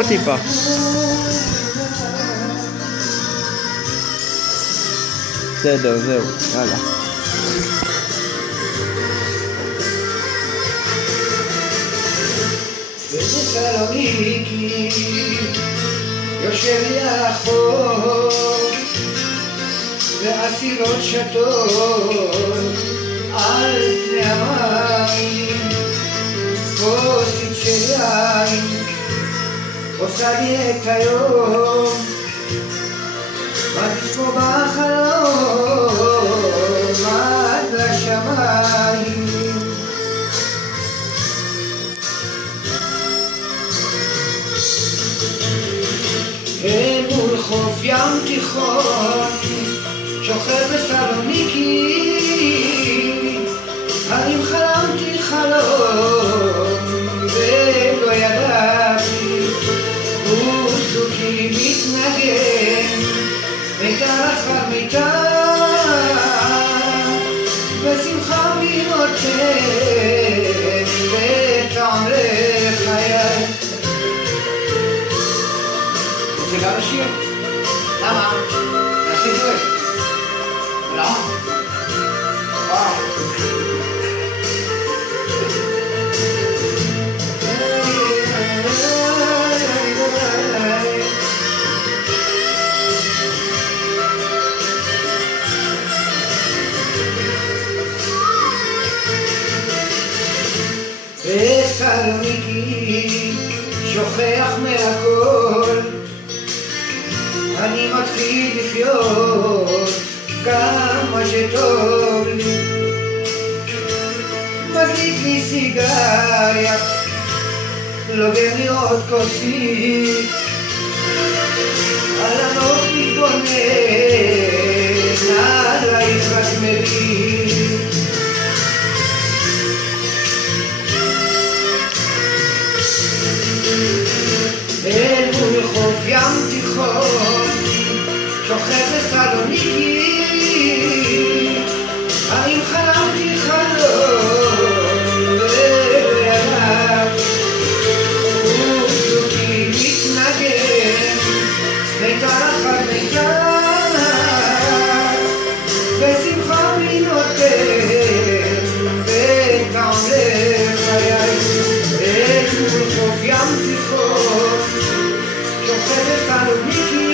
עוד טיפה. בסדר, זהו, יאללה. בסלוניקי יושב לי החוף והסירות שטות על פני המים, כוסית של יין עושה לי את היום, מרגיש כמו בחלום עד לשמיים. אל מול חוף ים תיכון שוכב בסלוניקי, האם חלמתי חלום ולא ידעתי, וזוכי מתנגן מיתר אחר מיתר, בשמחה מי נותן וטעם לחיי. זה גם השיר? למה? נעשי דואט. לא? וואו. בסלוניקי שוכח מהכל, אני מתחיל לחיות כמה שטוב לי, מדליק לי סיגריה, לוגם לי עוד כוסית, על הנוף מתבונן עלייך רק מביט. אל מול חוף ים תיכון שוכב בסלוניקי, האם חלמתי חלום ולא ידעתי, וזוכי מתנגן מיתר אחר מיתר, בשמחה מי נותן וטעם לחיי. אל מול חוף ים תיכון שוכב בסלוניקי,